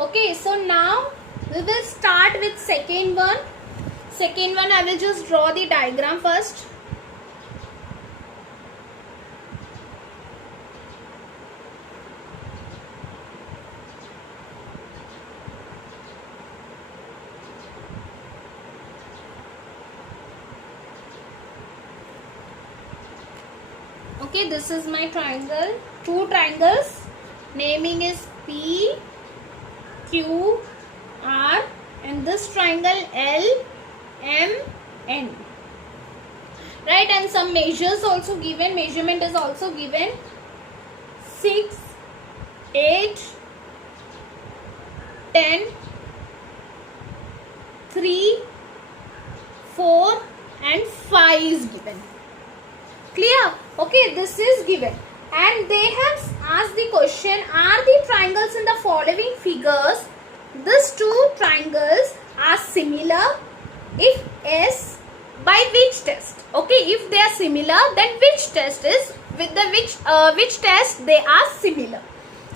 Okay, so now we will start with second one. Second one, I will just draw the diagram first. Okay, this is my triangle, two triangles. Naming is P, Q, R, and this triangle L, M, N. Right, and some measures also given. Measurement is also given. 6, 8, 10, 3, 4, and 5 is given. Clear? Okay, this is given. And they have asked the question, are the triangles in the following figures, these two triangles are similar? If yes, by which test? Okay, if they are similar, then which test is, with the which test they are similar?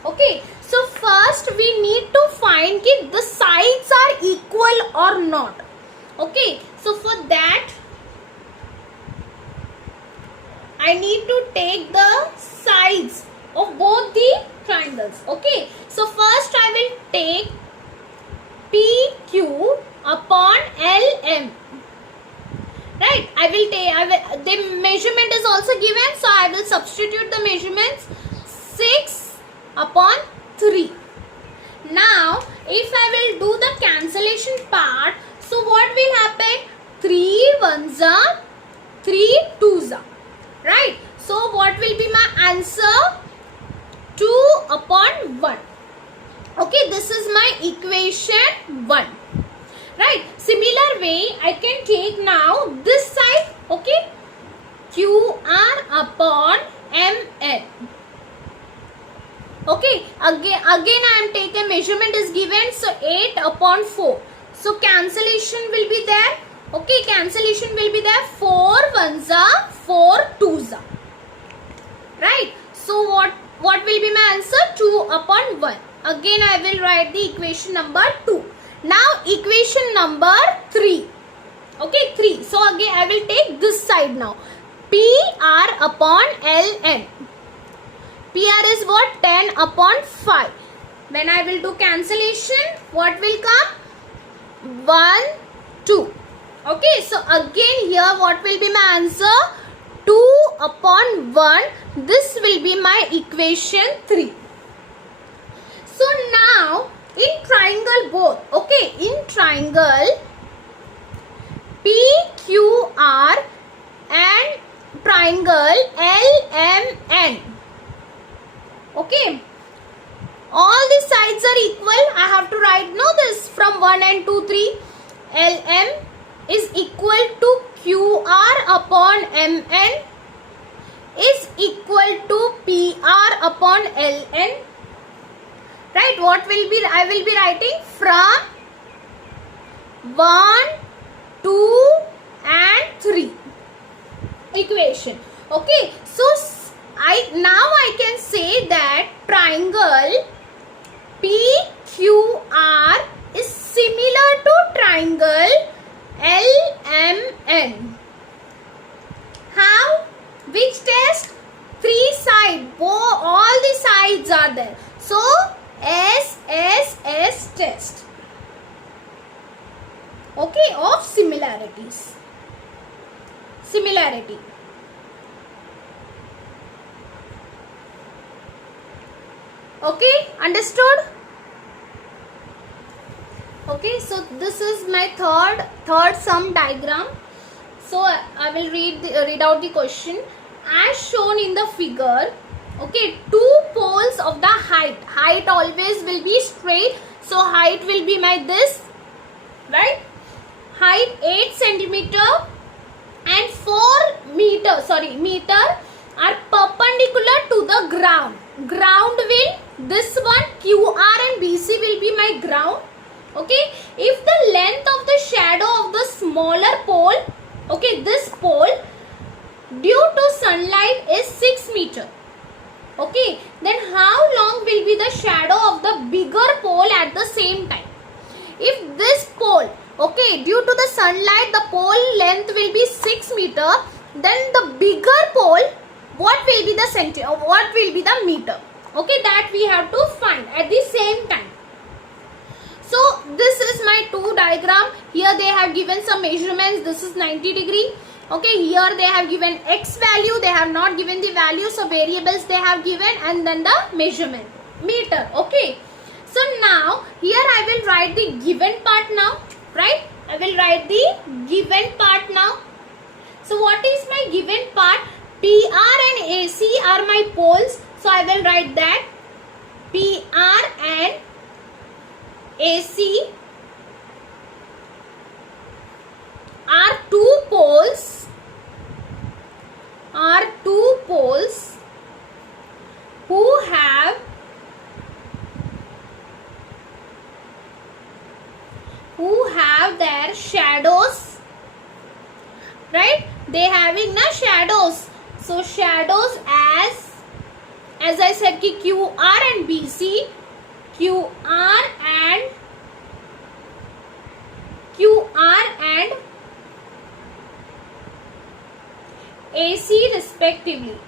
Okay, so first we need to find if the sides are equal or not. Okay, so for that I need to take the sides of both the triangles. Okay, so first I will take PQ upon LM. Right, the measurement is also given, so I will substitute the measurements. 6 upon 3. Now if I will do the cancellation part, so what will happen? 3 ones are 3 twos are. Right, so what will be my answer? 2 upon 1. Okay, this is my equation 1. Right, similar way I can take now this side. Okay, QR upon MN. Okay, again I am taking, measurement is given, so 8 upon 4. So cancellation will be there. Okay, cancellation will be there. 4 ones are 4 twos are. Right, so what will be my answer? 2 upon 1. Again I will write the equation number 2. Now equation number 3. Okay, 3. So again I will take this side now. PR upon LN. PR is what? 10 upon 5. When I will do cancellation, what will come? 1, 2. Okay, so again here what will be my answer? 2 upon 1. This will be my equation 3. So now in triangle both, okay, in triangle PQR and triangle LMN, okay, all the sides are equal. I have to write, no, this from 1 and 2, 3. LM is equal to QR upon MN is equal to PR upon LN. Right, what will be, I will be writing from 1, 2 and 3 equation. Okay, so I can say that triangle PQR is similar to triangle LMN. How? Which test? 3 sides. All the sides are there. So SSS test. Okay, of similarities. Similarity. Okay, understood? Okay, so this is my third sum diagram. So I will read out the question. As shown in the figure, okay, 2 poles of the height always will be straight, so height will be my this, right? Height 8 centimeter and 4 meter are perpendicular to the ground. Ground will, this one QR and BC will be my ground. Okay, if the length of the shadow of the smaller pole, okay, this pole due to sunlight is 6 meter. Okay, then how long will be the shadow of the bigger pole at the same time. If this pole, okay, due to the sunlight, the pole length will be 6 meter, then the bigger pole, what will be the centimeter, what will be the meter? Okay, that we have to find at the same time. So this is my 2 diagram. Here they have given some measurements. This is 90 degree. Okay, here they have given x value. They have not given the value. So variables they have given, and then the measurement meter. Okay. So now here I will write the given part now. Right? I will write the given part now. So what is my given part? PR and AC are my poles. So I will write that PR and AC are two poles who have their shadows, right? They having na shadows. So shadows as I said ki QR and BC, QR and AC respectively.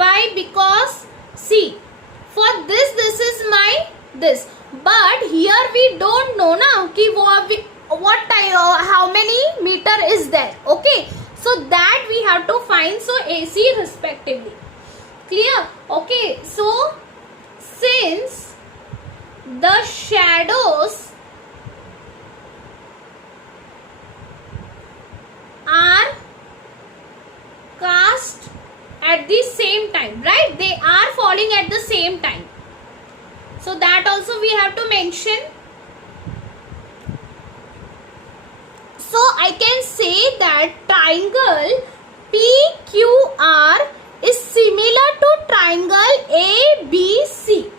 Why? Because see, for this is my this, but here we don't know now ki what type, how many meter is there. Okay, so that we have to find. So AC respectively. Clear? Okay, so since the shadows are cast at the same time, right? They are falling at the same time. So that also we have to mention. So I can say that triangle PQR is similar to triangle ABC.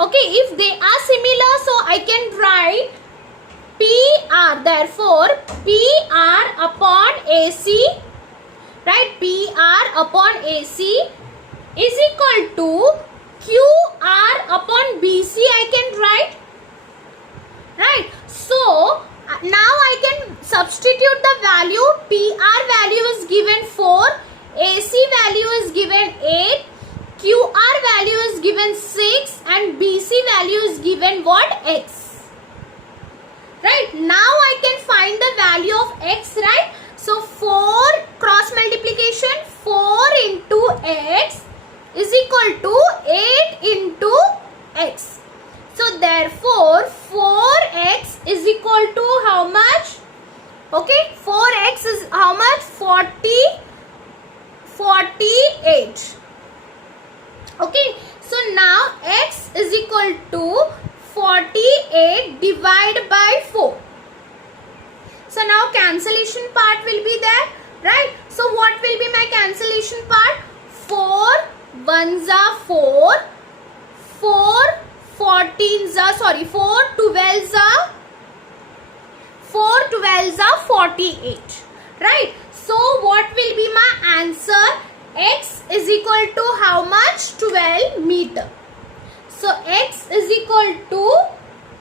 Okay, if they are similar, so I can write PR. Therefore, PR upon AC, right? PR upon AC is equal to QR upon BC. I can write, right? So now I can substitute the value. PR value is given 4, AC value is given 8, QR value is given 6, and BC value is given what? X. Right? Now I can find the value of X, right? So 4 cross multiplication, 4 into X is equal to 8 into X. So therefore 4X is equal to how much? Okay, 4X is how much? 48. Okay, so now X is equal to 48 divided by 4. So now cancellation part will be there, right? So what will be my cancellation part? 4 1s are 4, 4 14s are, sorry, 4 12s are 48, right? So what will be my answer? X is equal to how much? 12 meter. So X is equal to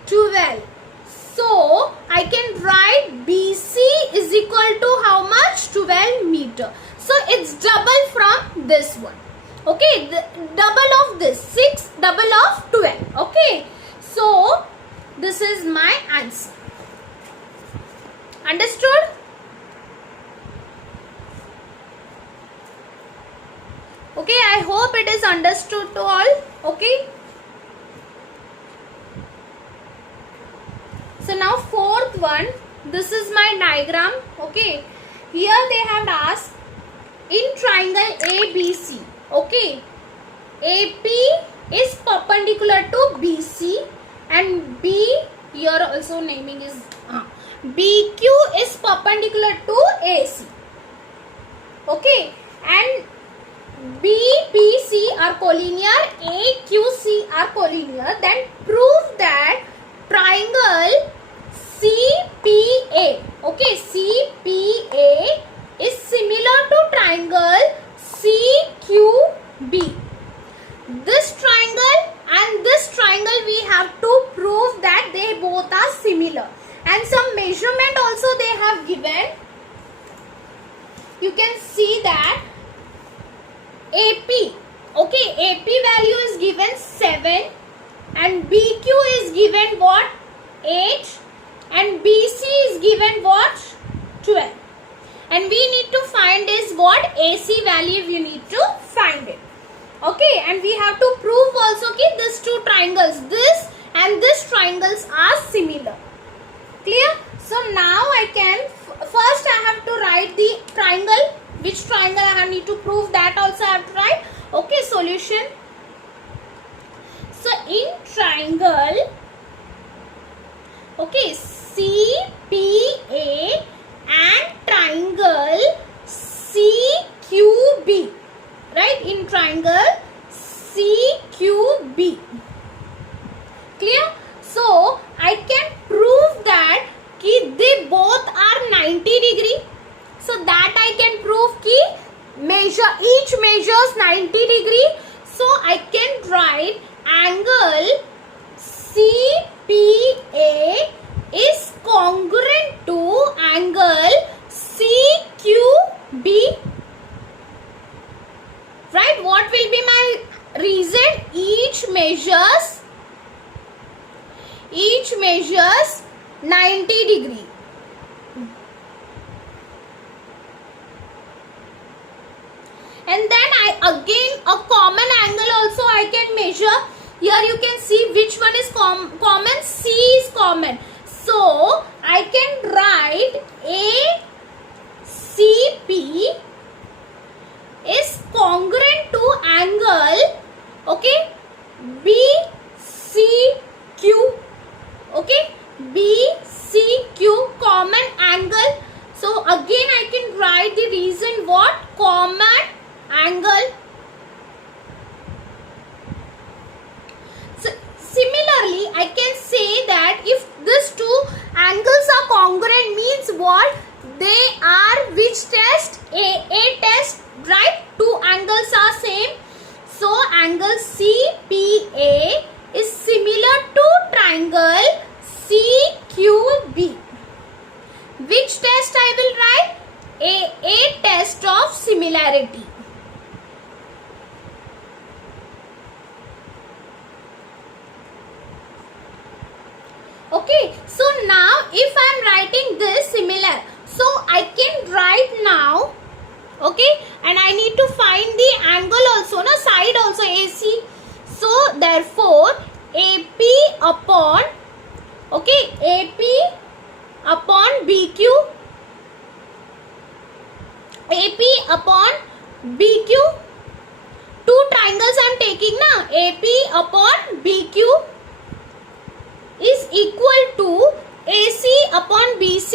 12. So I can write BC is equal to how much? 12 meter. So it's double from this one. Okay, the double of this, 6 double of 12. Okay, so this is my answer. Understood? Okay, I hope it is understood to all. Okay. So now fourth one, this is my diagram. Okay, here they have asked in triangle ABC. Okay, AP is perpendicular to BC and B, here also naming is BQ is perpendicular to AC. Okay, and BBC are collinear, AQC are collinear. Then prove that triangle CPA, okay, CPA is you can see that AP, okay, AP value is given 7 and BQ is given what? 8 and BC is given what? 12. And we need to find is what? AC value we need to find it. Okay, and we have to prove also कि these two triangles, this and this triangles are similar. Clear? So now I can, first I have to write the triangle. Which triangle I need to prove, that also I have to write. Okay, solution. So in triangle, okay, CPA and triangle CQB, right? In triangle CQB. Clear? So I can prove that कि they both are 90 degree. So that I can prove कि each measures 90 degree. So I can write angle CPA is congruent to angle CQB. Right? What will be my reason? Each measures 90 degree. And then again a common angle also I can measure. Here you can see which one is common. C is common. So I can write ACP is congruent to angle, okay, BCQ. Okay, BCQ, common angle. So again I can write the reason what? Common angle. So similarly I can say that if these two angles are congruent means what? They are which test? AA test, right? Two angles are same. So angle CPA is similar to triangle CQB. Which test I will write? AA test of similarity. Okay, so now if I am writing this similar, so I can write now, okay, and I need to find the angle also, no, side also, AC. So therefore AP upon, okay, AP upon BQ, AP upon BQ, two triangles I am taking na, AP upon BQ is equal to AC upon BC.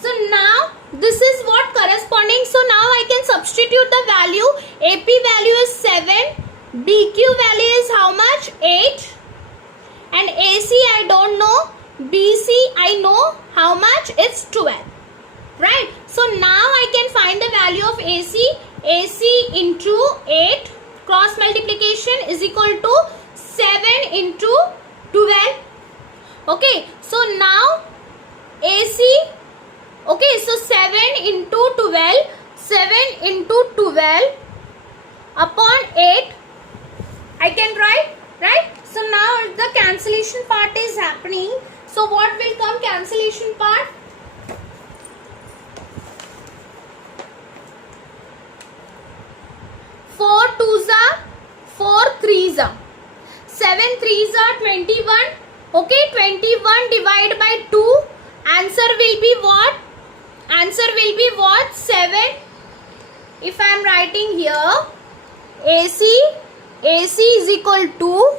So now this is what corresponding. So now I can substitute the value. AP value is 7. BQ value is how much? 8. And AC I don't know. BC I know how much? It's 12. Right? So now I can find the value of AC. AC into 8. Cross multiplication is equal to 7 into 12. Okay. So now AC. Okay. So 7 into 12. 7 into 12 upon 8. I can write. Right. So now the cancellation part is happening. So what will come cancellation part? 4 2s are 4 3s are 7 3s are 21. Okay, 21 divided by 2. Answer will be what? Answer will be what? 7. If I am writing here AC is equal to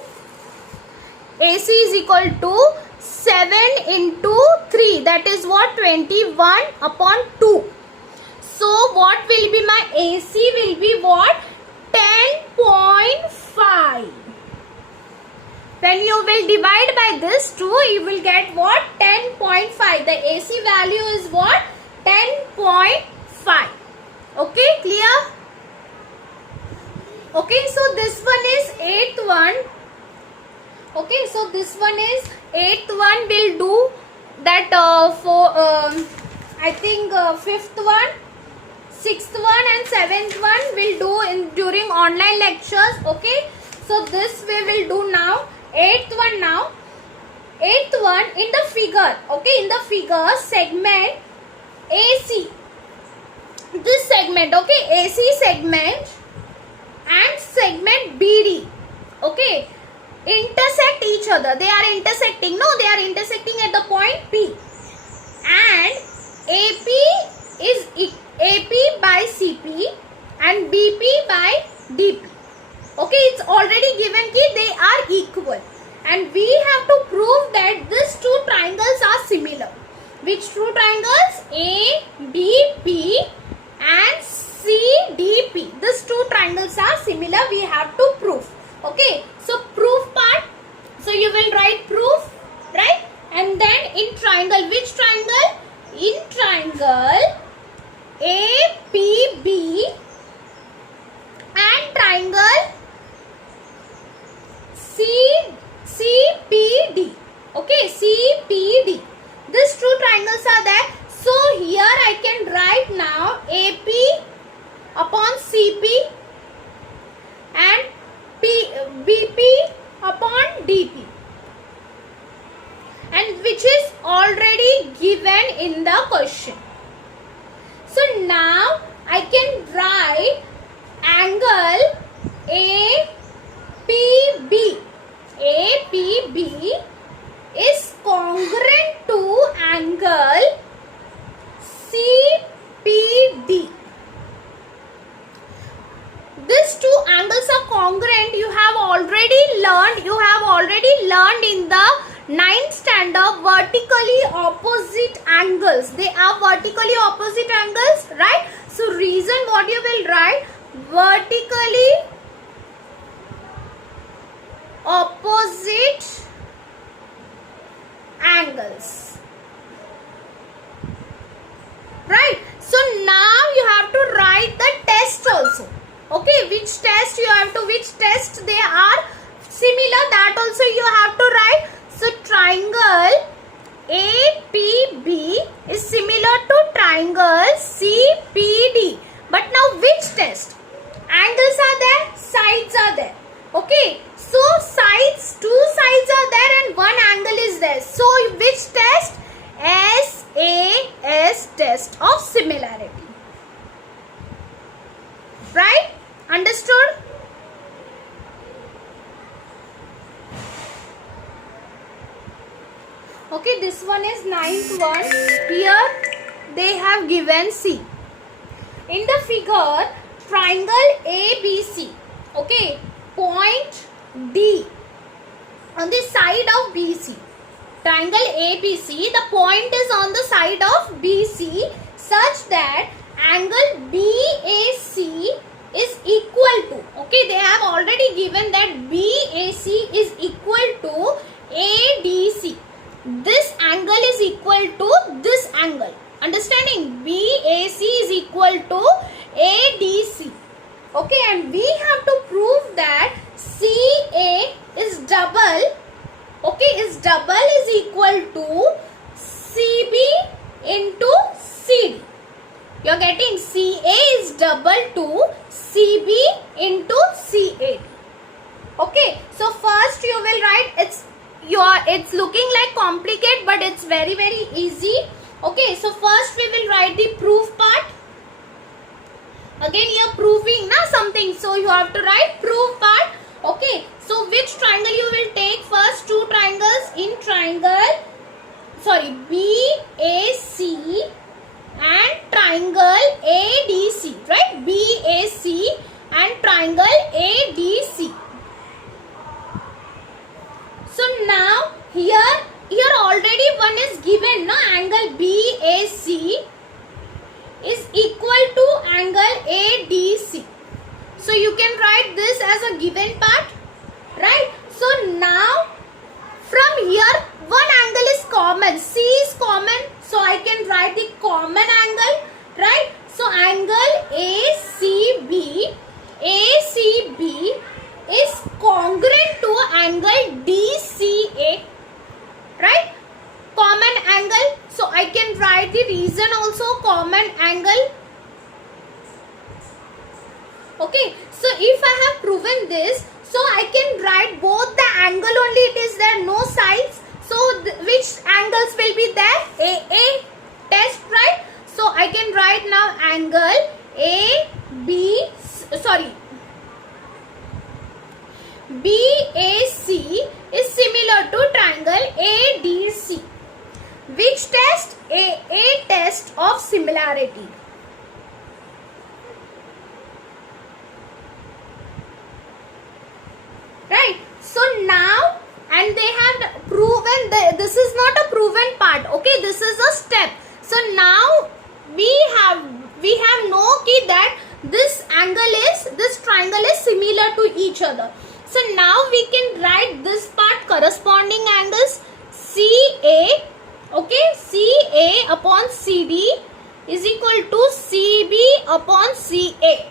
7 into 3, that is what? 21 upon 2. So what will be my AC will be what? 10.5. When you will divide by this 2, you will get what? 10.5. The AC value is what? 10.5. Okay, clear? Okay, so this one is 8th one. Okay, so this one is 8th one will do that that I think fifth one, sixth one and seventh one will do during online lectures. Okay, so this we will do now. Eighth one now. Eighth one in the figure. Okay, in the figure segment AC. This segment, okay, AC segment and segment BD, okay, intersect each other. They are intersecting. No, they are intersecting at the point P. And AP is AP by CP and BP by DP. Okay, it's already given that they are equal. And we have to prove that these two triangles are similar. Which two triangles? ABP and CDP. These two triangles are similar. We have to prove. Okay. So proof part. So you will write proof, right? And then in triangle, which triangle? In triangle APB and triangle CPD. Okay, CPD. These two triangles are there. So here I can write now AP upon CP and BP upon DP, and which is already given in the question. So now I can write angle APB. APB is congruent to angle CPD. These two angles are congruent. You have already learned in the 9th standard vertically opposite angles. They are vertically opposite angles, right? So reason what you will write, vertically opposite angles, right? So now you have to write the test also. Okay, which test they are similar, that also you have to write. So triangle APB is similar to triangle CPD. But now which test? Angles are there, sides are there. Okay, so sides, two sides are there and one angle is there. So which test? SAS, test of similarity. Right? Understood? Okay, this one is 9th one. Here they have given C. In the figure, triangle ABC. Okay, point D on the side of BC. Triangle ABC, the point is on the side of BC such that angle BAC is equal to, okay, they have already given that BAC is equal to ADC. This angle is equal to this angle. Understanding? BAC is equal to ADC. Okay, and we have to prove that CA is double. Okay, is equal to CB into CD. You are getting? CA is double to CB into CAD. Okay, so first you will write, it's looking like complicated, but it's very easy. Okay, so first we will write the proof part. Again you are proving something, so you have to write proof part. Okay, so which triangle you will take first? Two triangles in triangle, BAC and triangle ADC, right? BAC and triangle ADC. So now here already one is given, angle BAC is equal to angle ADC. So you can write this as a given part, right? So now from here one angle is common, C is common, so I can write the common angle, right? So angle ACB is congruent to angle DCA, right? Common angle. I can write the reason also, common angle. Okay, so if I have proven this, so I can write both the angle only, it is there, no sides. So which angles will be there? AA test, right? So I can write now angle BAC is similar to triangle ADC. Which test? AA test of similarity. Right? So now, and they have proven this is not a proven part. Okay, this is a step. So now we have know that this triangle is similar to each other. So now we can write this part, corresponding angles CA. Okay, CA upon CD is equal to CB upon CA.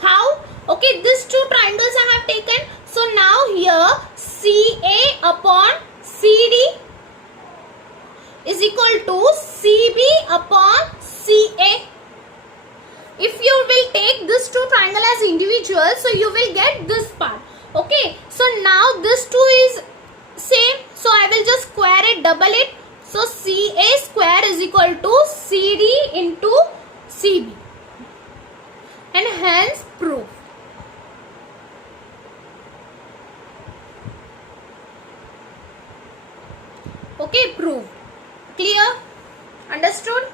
How? Okay, these two triangles I have taken. So now here CA upon CD is equal to CB upon CA. If you will take this two triangle as individual, so you will get this part. Okay, so now this two is same, so I will just square it, double it. So CA square is equal to CD into CB, and hence proof. Okay, prove. Clear? Understood?